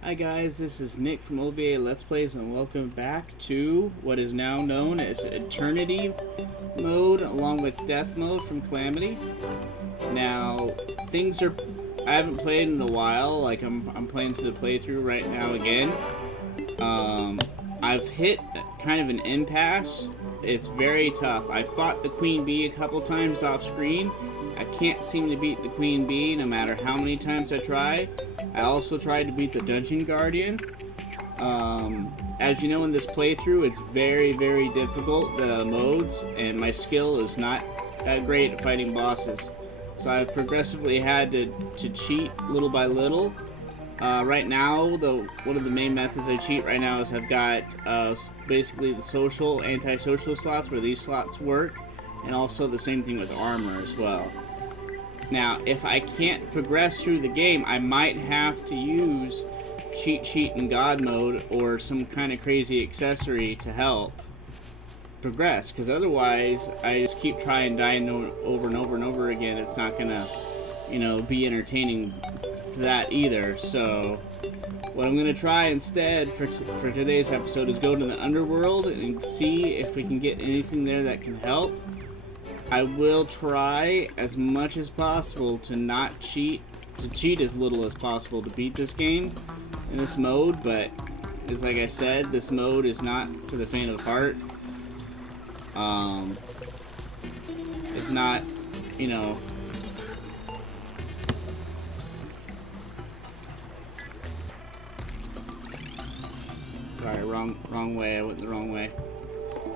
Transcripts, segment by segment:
Hi guys, this is Nick from OVA Let's Plays and welcome back to what is now known as Eternity Mode along with Death Mode from Calamity. Now, I haven't played in a while, like I'm playing through the playthrough right now again. I've hit kind of an impasse. It's very tough. I fought the Queen Bee a couple times off screen. I can't seem to beat the Queen Bee no matter how many times I try. I also tried to beat the Dungeon Guardian. As you know, in this playthrough, it's very, very difficult, the modes, and my skill is not that great at fighting bosses. So I've progressively had to cheat little by little. Right now, one of the main methods I cheat right now is I've got basically the social, anti-social slots where these slots work, and also the same thing with armor as well. Now, if I can't progress through the game, I might have to use cheat sheet in God mode or some kind of crazy accessory to help progress, because otherwise I just keep trying dying over and over and over again. It's not gonna, be entertaining for that either. So what I'm gonna try instead for today's episode is go to the underworld and see if we can get anything there that can help. I will try as much as possible to not cheat, to cheat as little as possible to beat this game in this mode, but as like I said, this mode is not for the faint of heart. It's not, sorry, wrong way, I went the wrong way.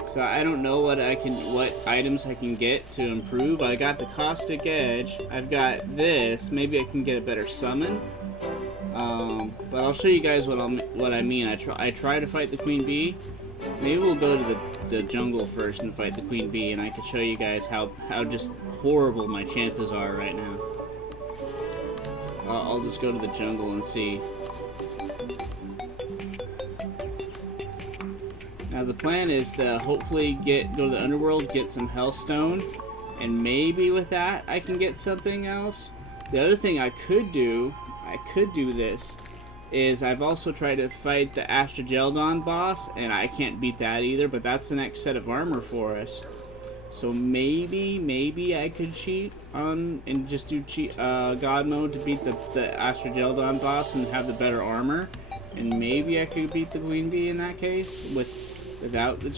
So I don't know what items I can get to improve. I got the Caustic Edge. I've got this. Maybe I can get a better summon. But I'll show you guys what I mean. I try to fight the Queen Bee. Maybe we'll go to the jungle first and fight the Queen Bee, and I can show you guys how just horrible my chances are right now. I'll just go to the jungle and see. Now the plan is to hopefully go to the underworld, get some Hellstone, and maybe with that I can get something else. The other thing I could do this, is I've also tried to fight the Astrogeldon boss, and I can't beat that either, but that's the next set of armor for us. So maybe I could cheat on, and just do God mode to beat the Astrogeldon boss and have the better armor. And maybe I could beat the Queen Bee in that case, without the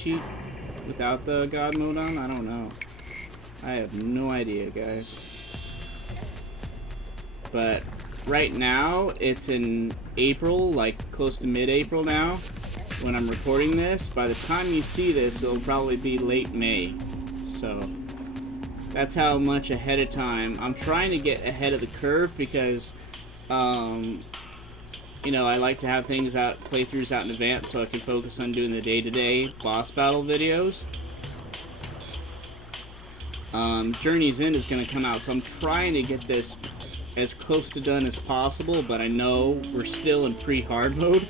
God mode on? I don't know. I have no idea, guys. But right now, it's in April, like close to mid-April now, when I'm recording this. By the time you see this, it'll probably be late May. So that's how much ahead of time. I'm trying to get ahead of the curve because, I like to have playthroughs out in advance so I can focus on doing the day-to-day boss battle videos. Journey's End is going to come out, so I'm trying to get this as close to done as possible, but I know we're still in pre-hard mode.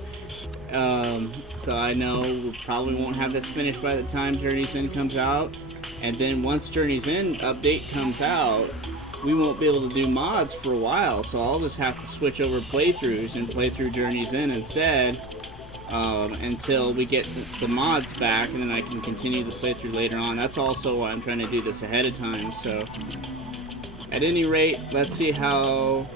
So I know we probably won't have this finished by the time Journey's End comes out. And then once Journey's End update comes out, we won't be able to do mods for a while, so I'll just have to switch over playthroughs and play through Journey's End instead, until we get the mods back, and then I can continue the playthrough later on. That's also why I'm trying to do this ahead of time. So at any rate, let's see how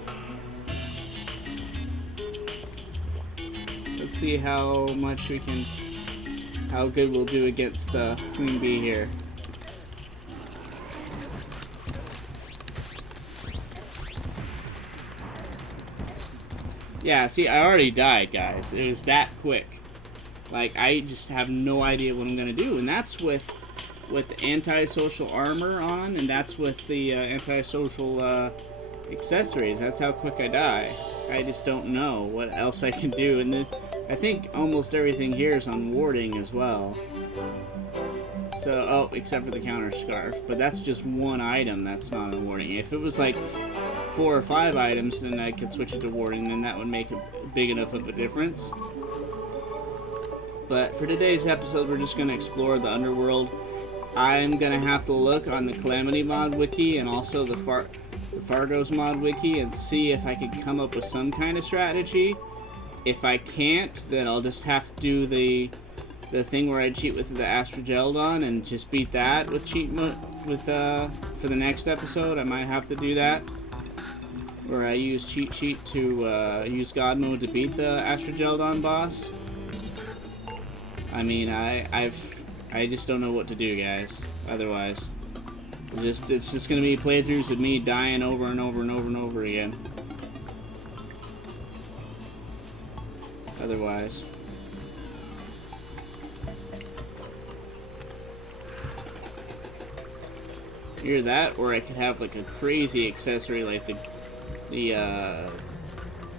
much how good we'll do against Queen Bee here. Yeah, see, I already died, guys. It was that quick. Like, I just have no idea what I'm gonna do, and that's with the anti-social armor on, and that's with the anti-social accessories. That's how quick I die. I just don't know what else I can do, and then I think almost everything here is on warding as well. So, except for the counter scarf, but that's just one item that's not on warding. If it was like 4 or 5 items, then I could switch it to warding, then that would make a big enough of a difference. But for today's episode, we're just going to explore the underworld. I'm going to have to look on the Calamity Mod wiki and also the Fargos Mod wiki and see if I can come up with some kind of strategy If I can't, then I'll just have to do the thing where I cheat with the Astrogeldon and just beat that with for the next episode. I might have to do that, where I use cheat sheet to use God mode to beat the Astrogeldon boss. I mean, I just don't know what to do, guys. Otherwise, it's just gonna be playthroughs of me dying over and over and over and over again. Otherwise. Either that, or I could have like a crazy accessory, like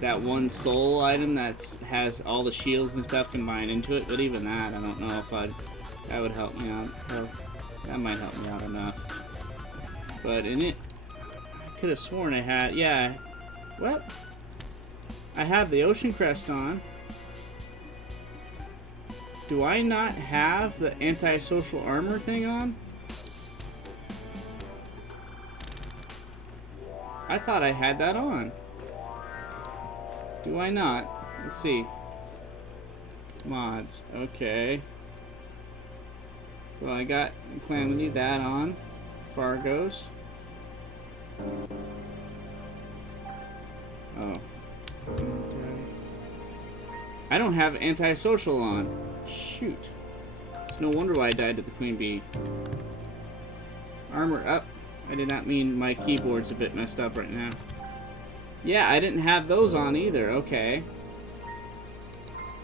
that one soul item that has all the shields and stuff combined into it. But even that, I don't know if that would help me out. So that might help me out enough. But in it, I could have sworn I had. Yeah, what? I have the Ocean Crest on. Do I not have the antisocial armor thing on? I thought I had that on. Do I not? Let's see. Mods. Okay. So I got Calamity, that on. Fargos. Oh. I don't have antisocial on. Shoot. It's no wonder why I died to the Queen Bee. Armor up. I did not mean my keyboard's a bit messed up right now. Yeah, I didn't have those on either. Okay.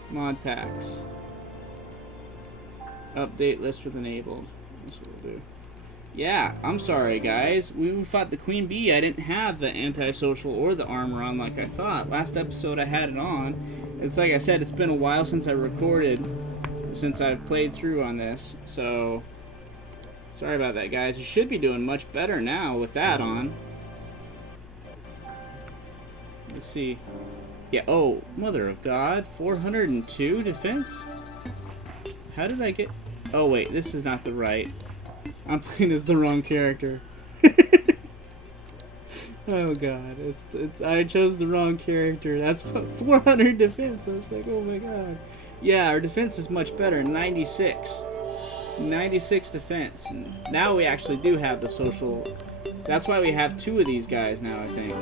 Mod packs. Update list with enabled. That's what we'll do. Yeah, I'm sorry, guys. We fought the Queen Bee. I didn't have the antisocial or the armor on like I thought. Last episode I had it on. It's like I said, it's been a while since I recorded, since I've played through on this. So, sorry about that, guys. You should be doing much better now with that on. Let's see. Yeah, oh, Mother of God. 402 defense? How did I get... Oh, wait, this is not the right. I'm playing as the wrong character. Oh, God. I chose the wrong character. That's 400 defense. I was like, oh, my God. Yeah, our defense is much better. 96. 96 defense. And now we actually do have the social... That's why we have two of these guys now, I think.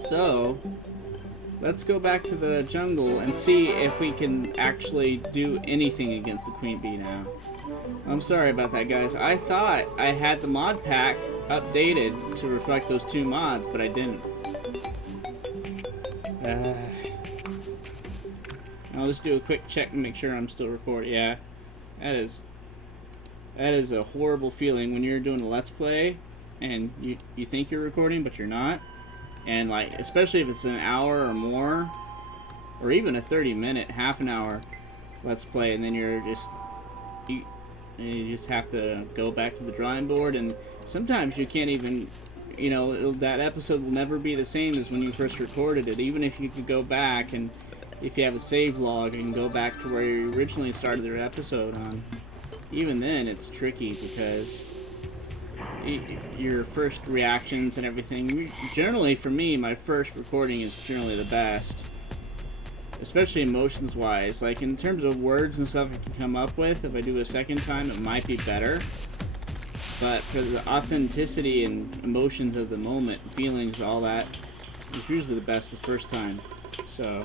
So, let's go back to the jungle and see if we can actually do anything against the Queen Bee now. I'm sorry about that, guys. I thought I had the mod pack updated to reflect those two mods, but I didn't. I'll just do a quick check and make sure I'm still recording. Yeah, that is a horrible feeling when you're doing a Let's Play and you think you're recording, but you're not. And like, especially if it's an hour or more, or even a 30-minute, half an hour Let's Play, and then you just have to go back to the drawing board, and sometimes you can't even, you know, that episode will never be the same as when you first recorded it. Even if you could go back, and if you have a save log and go back to where you originally started your episode on, even then it's tricky because your first reactions and everything, generally for me, my first recording is generally the best, especially emotions wise. Like in terms of words and stuff I can come up with, if I do it a second time it might be better, but for the authenticity and emotions of the moment, feelings, all that, it's usually the best the first time. So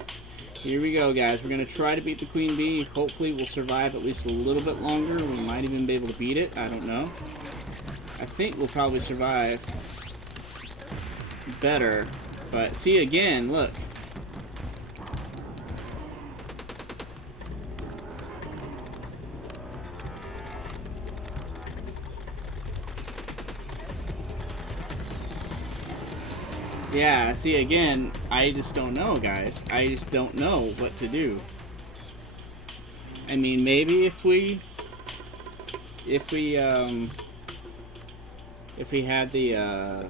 here we go, guys. We're gonna try to beat the Queen Bee. Hopefully we'll survive at least a little bit longer. We might even be able to beat it, I don't know. I think we'll probably survive better, but see again, look. Yeah, see again, I just don't know, guys. I just don't know what to do. I mean, maybe if we had the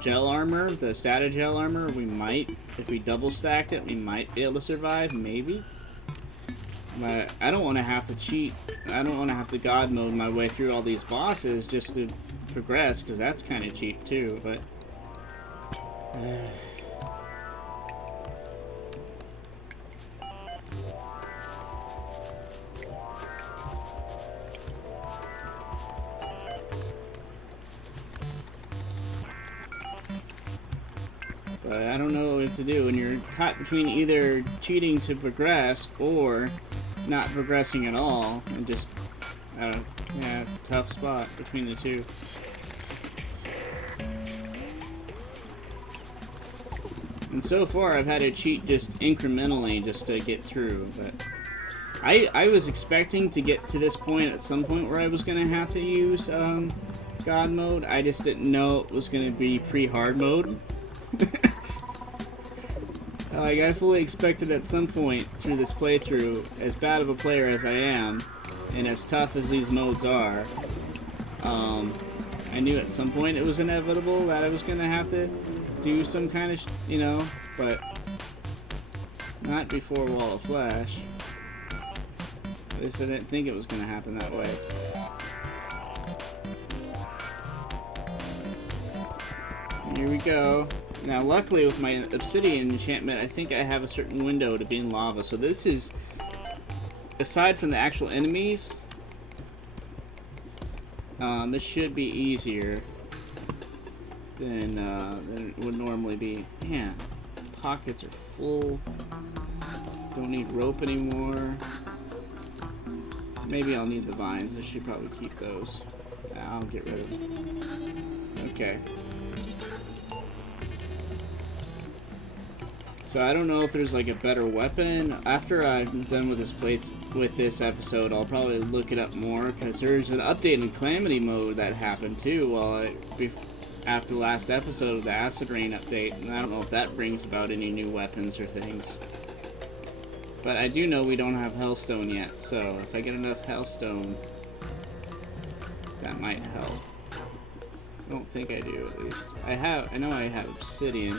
gel armor, the static gel armor, we might, if we double stacked it, we might be able to survive, maybe. But I don't want to have to cheat. I don't want to have to God mode my way through all these bosses just to progress, because that's kind of cheap too. But But I don't know what to do when you're caught between either cheating to progress or not progressing at all, and just, I don't know, yeah, tough spot between the two. And so far I've had to cheat just incrementally just to get through, but I was expecting to get to this point at some point where I was going to have to use God mode. I just didn't know it was going to be pre-hard mode. Like, I fully expected at some point through this playthrough, as bad of a player as I am, and as tough as these modes are, I knew at some point it was inevitable that I was going to have to do some kind of, you know, but not before Wall of Flash. At least I didn't think it was going to happen that way. Here we go. Now, luckily with my obsidian enchantment, I think I have a certain window to be in lava. So this is, aside from the actual enemies, this should be easier than it would normally be. Man, pockets are full. Don't need rope anymore. Maybe I'll need the vines. I should probably keep those. I'll get rid of them. Okay. So I don't know if there's like a better weapon. After I'm done with this episode, I'll probably look it up more, because there's an update in Calamity Mode that happened too after the last episode of the Acid Rain update, and I don't know if that brings about any new weapons or things. But I do know we don't have Hellstone yet, so if I get enough Hellstone, that might help. I don't think I do, at least. I know I have Obsidian.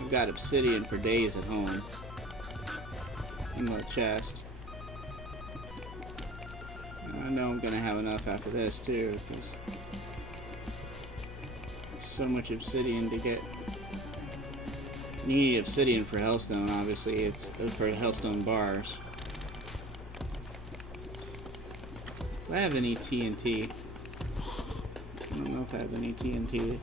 I've got obsidian for days at home in the chest. And I know I'm gonna have enough after this too, because there's so much obsidian to get. You need obsidian for Hellstone, obviously. It's for Hellstone bars. Do I have any TNT? I don't know if I have any TNT.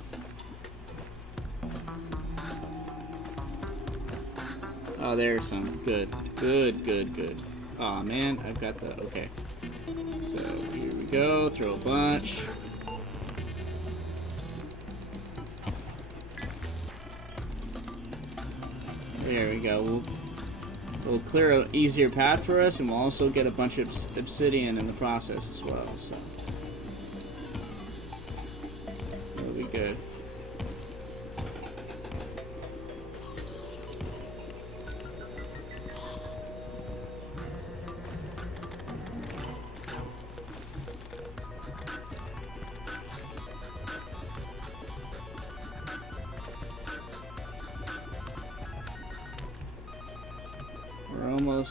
Oh, there's some. Good. Good, good, good. Aw, man, I've got the... Okay. So, here we go. Throw a bunch. There we go. We'll clear an easier path for us, and we'll also get a bunch of obsidian in the process as well, so... That'll be good.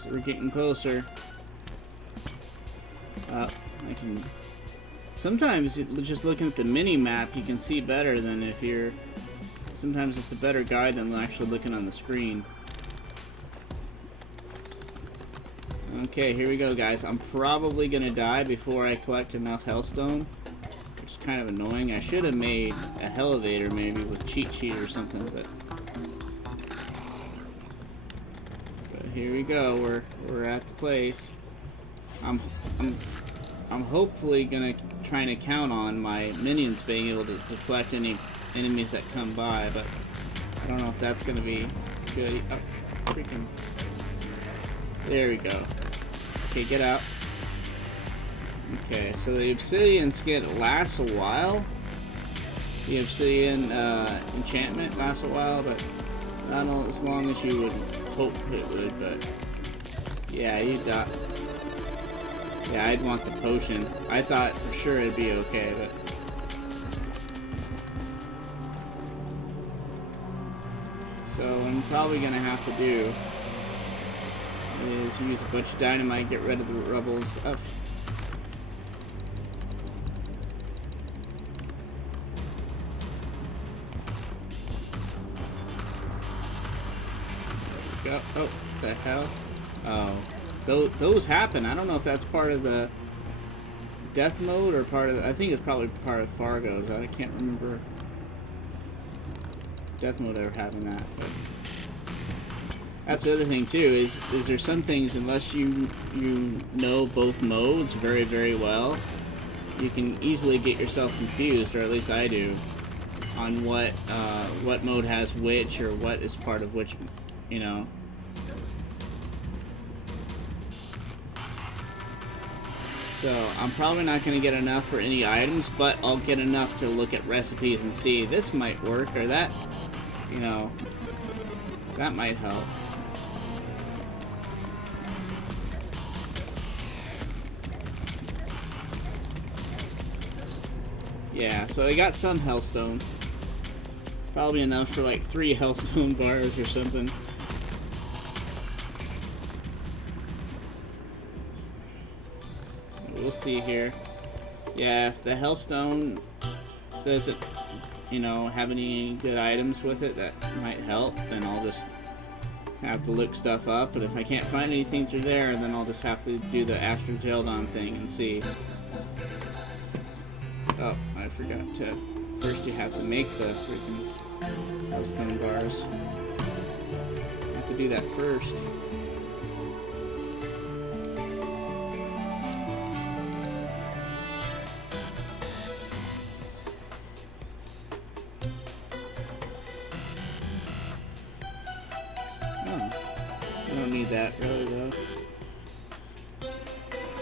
We're getting closer. I can... Sometimes, just looking at the mini-map, you can see better than if you're... Sometimes it's a better guide than actually looking on the screen. Okay, here we go, guys. I'm probably gonna die before I collect enough Hellstone, which is kind of annoying. I should have made a Hellevator maybe with cheat sheet or something, but here we go. We're at the place. I'm hopefully gonna try to count on my minions being able to deflect any enemies that come by, but I don't know if that's gonna be good. Oh, freaking! There we go. Okay, get out. Okay, so the obsidian skin lasts a while. The obsidian enchantment lasts a while, but not as long as you would hope it would, but yeah, you got. Yeah, I'd want the potion. I thought for sure it'd be okay, but so what I'm probably gonna have to do is use a bunch of dynamite, get rid of the rubble and stuff. go. Oh, the hell? Oh, those happen. I don't know if that's part of the death mode or part of. I think it's probably part of Fargos. I can't remember death mode ever having that. But that's the other thing too. Is there some things, unless you know both modes very, very well, you can easily get yourself confused, or at least I do, on what mode has which, or what is part of which, you know. So I'm probably not going to get enough for any items, but I'll get enough to look at recipes and see this might work, or that, you know, that might help. Yeah, so I got some hellstone. Probably enough for like 3 hellstone bars or something. We'll see here. Yeah, if the hellstone doesn't, you know, have any good items with it that might help, then I'll just have to look stuff up. But if I can't find anything through there, then I'll just have to do the Astrogeldon thing and see. Oh, I forgot to. First, you have to make the freaking hellstone bars. You have to do that first. That really though.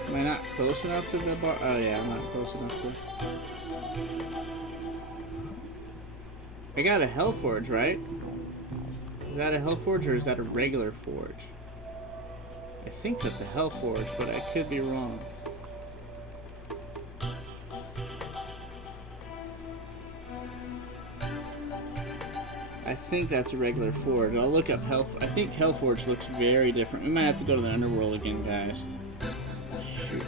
Am I not close enough to the bar? Oh yeah, I'm not close enough to. I got a Hellforge, right? Is that a Hellforge or is that a regular forge? I think that's a Hellforge, but I could be wrong. I think that's a regular forge. I'll look up I think Hellforge looks very different. We might have to go to the underworld again, guys. Shoot.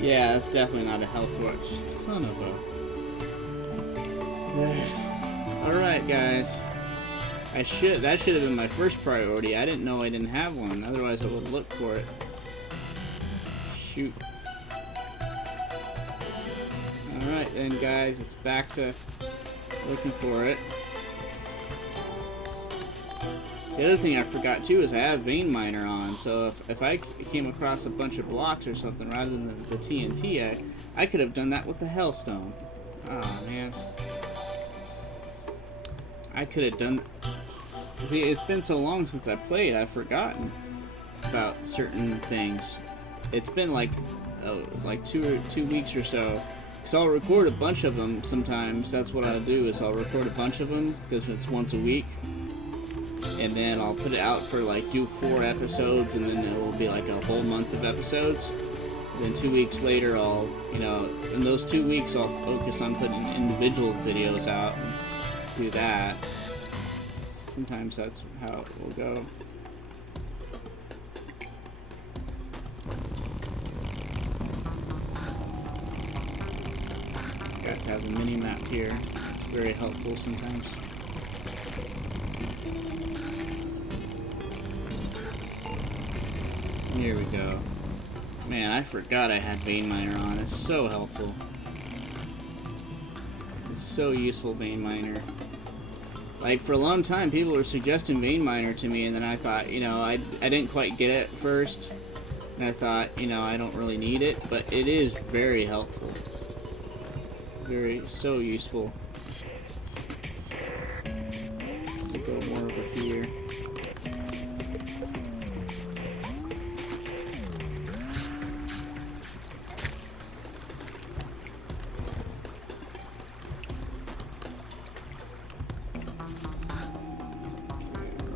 Yeah, that's definitely not a Hellforge. Son of a. Alright, guys. That should have been my first priority. I didn't know I didn't have one. Otherwise, I would have looked for it. Shoot. Alright then, guys, it's back to looking for it. The other thing I forgot too is I have Vein Miner on, so if I came across a bunch of blocks or something rather than the TNT, I could have done that with the Hellstone. Oh man. I could have done. See, it's been so long since I played, I've forgotten about certain things. It's been like 2 weeks or so. So I'll record a bunch of them sometimes. That's what I'll do, is I'll record a bunch of them because it's once a week, and then I'll put it out for like do 4 episodes, and then it will be like a whole month of episodes. And then 2 weeks later, I'll, you know, in those 2 weeks I'll focus on putting individual videos out and do that. Sometimes that's how it will go. Got to have a mini map here. It's very helpful sometimes. Here we go. Man, I forgot I had Vein Miner on. It's so helpful. It's so useful, Vein Miner. Like, for a long time, people were suggesting Vein Miner to me, and then I thought, you know, I didn't quite get it at first. And I thought, you know, I don't really need it, but it is very helpful. So useful. We'll go more over here.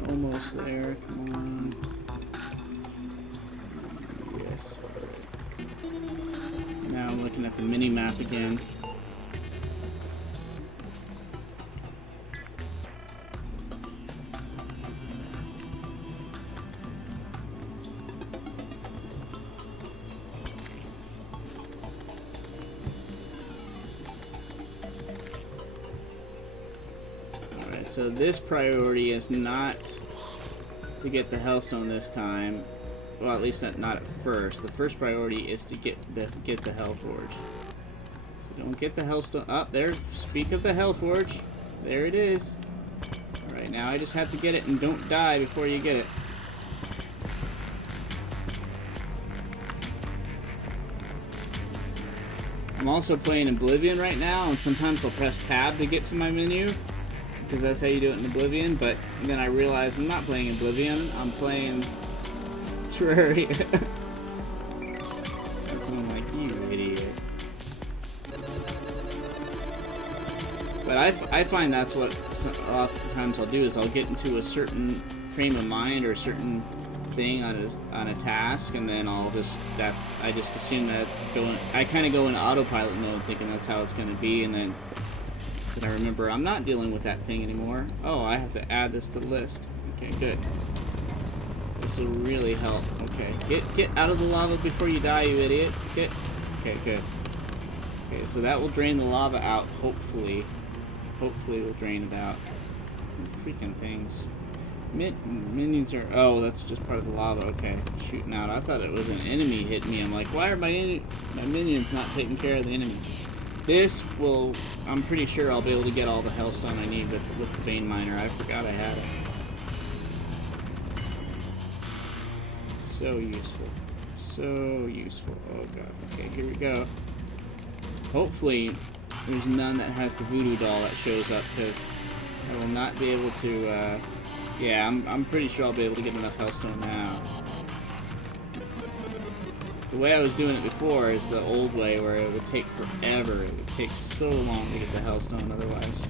Almost there, come on. Yes. Now I'm looking at the mini map again. So this priority is not to get the Hellstone this time. Well, at least not at first. The first priority is to get the Hellforge. So don't get the Hellstone. Up there. Speak of the Hellforge. There it is. All right, now I just have to get it, and don't die before you get it. I'm also playing Oblivion right now, and sometimes I'll press tab to get to my menu, because that's how you do it in Oblivion, but then I realize I'm not playing Oblivion, I'm playing Terraria. That's when I'm like, you idiot. But I find that's what oftentimes I'll do, is I'll get into a certain frame of mind or a certain thing on a task, and then I just assume that I kind of go in autopilot mode thinking that's how it's going to be, and then I remember I'm not dealing with that thing anymore. Oh, I have to add this to the list. Okay, good. This will really help. Okay, get out of the lava before you die, you idiot. Okay, good. Okay, so that will drain the lava out, hopefully. Hopefully it will drain it out. Freaking things. Minions are... Oh, that's just part of the lava. Okay, shooting out. I thought it was an enemy hitting me. I'm like, why are my minions not taking care of the enemy? This will... I'm pretty sure I'll be able to get all the Hellstone I need with the Vein Miner. I forgot I had it. So useful. So useful. Oh god. Okay, here we go. Hopefully there's none that has the voodoo doll that shows up, because I will not be able to... Yeah, I'm pretty sure I'll be able to get enough Hellstone now. The way I was doing it before is the old way, where it would take forever. It would take so long to get the Hellstone otherwise.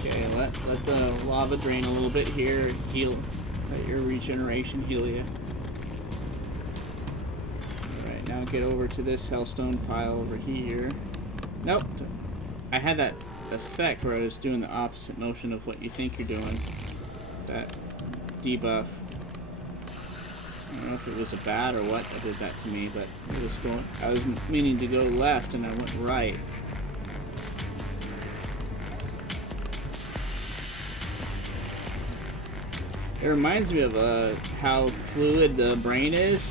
Okay, let the lava drain a little bit here. Heal. Let your regeneration heal you. Now get over to this Hellstone pile over here. Nope. I had that effect where I was doing the opposite motion of what you think you're doing. That debuff. I don't know if it was a bat or what that did that to me, but it was going... I was meaning to go left and I went right. It reminds me of how fluid the brain is,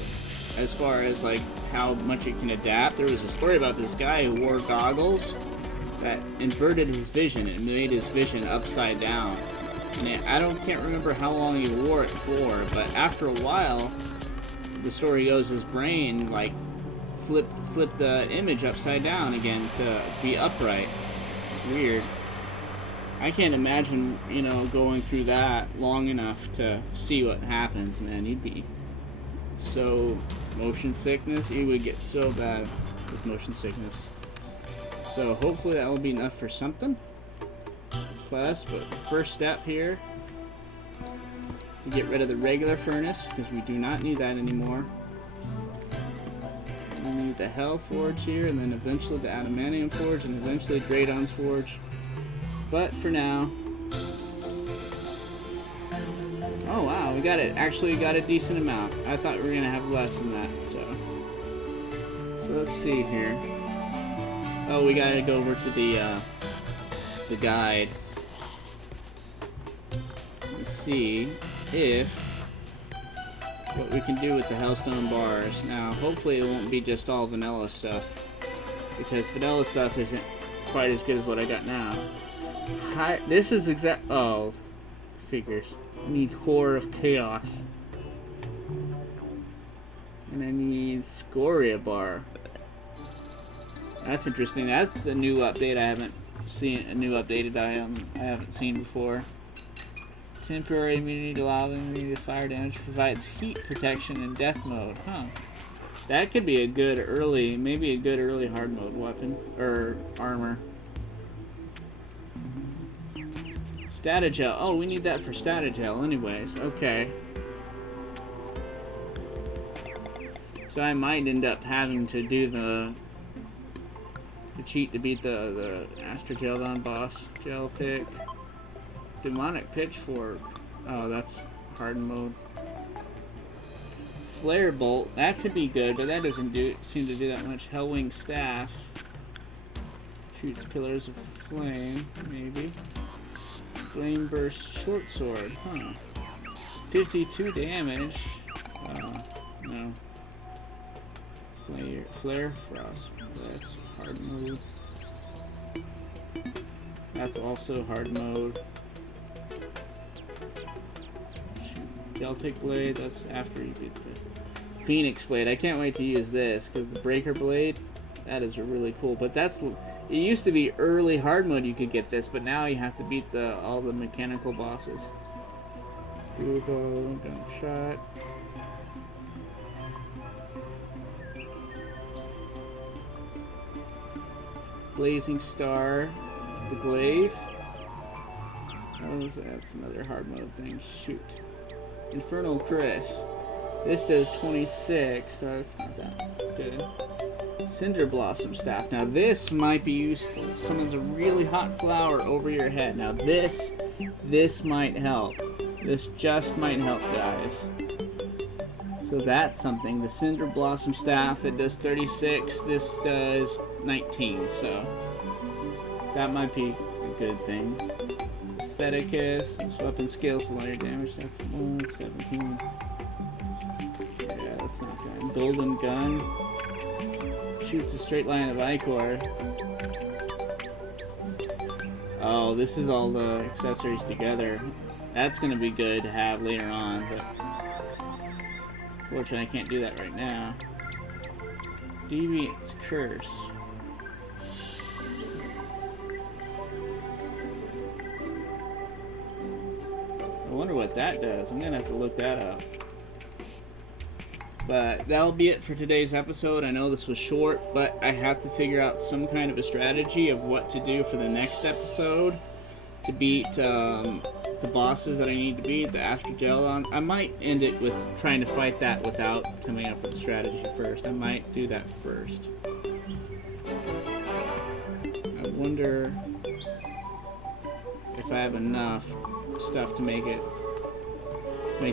as far as like how much it can adapt. There was a story about this guy who wore goggles that inverted his vision. It made his vision upside down. And can't remember how long he wore it for, but after a while, the story goes, his brain like flipped the image upside down again to be upright. Weird. I can't imagine, going through that long enough to see what happens, man. You'd be so... Motion sickness, you would get so bad with motion sickness. So hopefully that will be enough for something. Plus, but the first step here is to get rid of the regular furnace, because we do not need that anymore. We need the Hell Forge here, and then eventually the Adamantium Forge, and eventually Dradon's Forge. But for now... Oh wow, we actually got a decent amount. I thought we were gonna have less than that, so let's see here. Oh, we gotta go over to the guide. Let's see what we can do with the Hellstone bars. Now, hopefully it won't be just all vanilla stuff, because vanilla stuff isn't quite as good as what I got now. This is oh, figures. I need Core of Chaos. And I need Scoria Bar. That's interesting. That's a new update I haven't seen. A new updated item I haven't seen before. Temporary immunity to lava, immunity to fire damage, provides heat protection in death mode. Huh. That could be a good early, maybe a good early hard mode weapon or armor. Statagel. Oh, we need that for Statagel anyways. Okay. So I might end up having to do the cheat to beat the Astrogeldon boss. Gel pick. Demonic Pitchfork. Oh, that's hard mode. flare bolt. That could be good, but that doesn't seem to do that much. Hellwing staff. Shoots pillars of flame, maybe. Flame burst short sword, huh? 52 damage. No. Flare frost. That's hard mode. That's also hard mode. Celtic blade. That's after you get the Phoenix blade. I can't wait to use this because the breaker blade. That is really cool. But that's. It used to be early hard mode you could get this, but now you have to beat all the mechanical bosses. Google, gunshot. Blazing Star, the glaive. Oh, that's another hard mode thing. Shoot. Infernal Chris. This does 26, so that's not that good. Cinder Blossom Staff. Now this might be useful. Someone's a really hot flower over your head. Now this might help. This just might help, guys. So that's something. The Cinder Blossom Staff that does 36. This does 19. So that might be a good thing. Aestheticus. Weapon skill, so lower damage. That's 117. Yeah, that's not good. Golden Gun. Shoots a straight line of Ichor. Oh, this is all the accessories together. That's going to be good to have later on, but unfortunately I can't do that right now. Deviant's Curse. I wonder what that does. I'm going to have to look that up. But that'll be it for today's episode. I know this was short, but I have to figure out some kind of a strategy of what to do for the next episode to beat the bosses that I need to beat, the Astrogelon. I might end it with trying to fight that without coming up with a strategy first. I might do that first. I wonder if I have enough stuff to make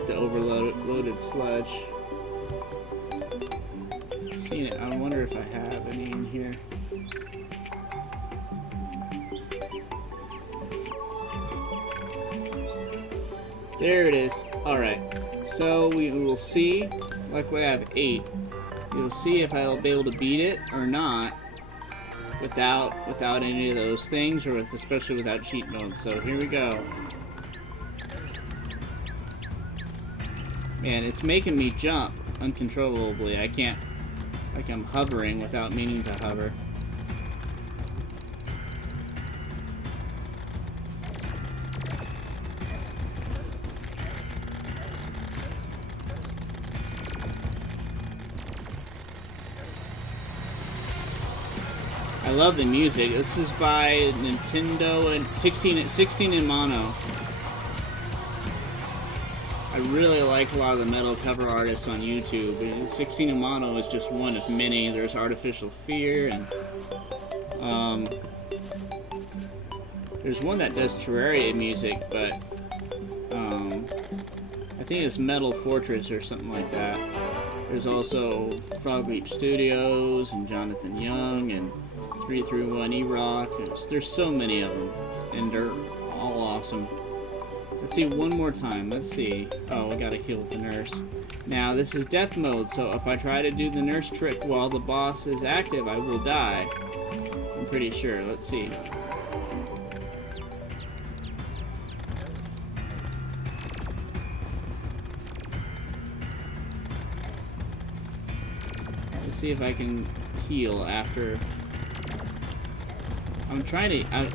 the overloaded sludge. Seen it. I wonder if I have any in here. There it is. Alright. So we will see. Luckily I have 8. We'll see if I'll be able to beat it or not without any of those things, or especially without cheat mode. So here we go. Man, it's making me jump uncontrollably. I can't. Like I'm hovering without meaning to hover. I love the music. This is by Nintendo and 16 in mono. I really like a lot of the metal cover artists on YouTube. 16 in mono is just one of many. There's Artificial Fear, and there's one that does Terraria music, but I think it's Metal Fortress or something like that. There's also Frog Leap Studios and Jonathan Young and 331 E-Rock. There's so many of them, and they're all awesome. Let's see one more time. Let's see. Oh, we gotta heal with the nurse. Now, this is death mode, so if I try to do the nurse trick while the boss is active, I will die. I'm pretty sure. Let's see. Let's see if I can heal after.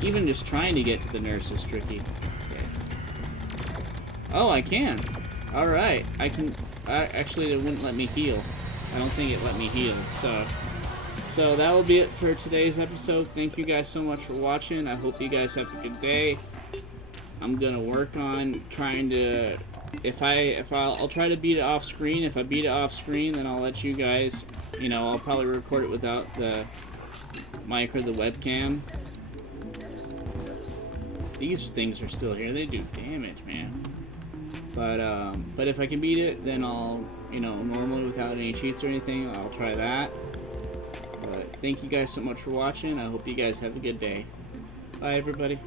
Even just trying to get to the nurse is tricky. Oh, I can. Alright. I can. Actually, it wouldn't let me heal. I don't think it let me heal. So that will be it for today's episode. Thank you guys so much for watching. I hope you guys have a good day. I'm gonna work on trying to. I'll try to beat it off screen. If I beat it off screen, then I'll let you guys. I'll probably record it without the mic or the webcam. These things are still here. They do damage, man. But if I can beat it, then I'll, you know, normally without any cheats or anything, I'll try that. But thank you guys so much for watching. I hope you guys have a good day. Bye, everybody.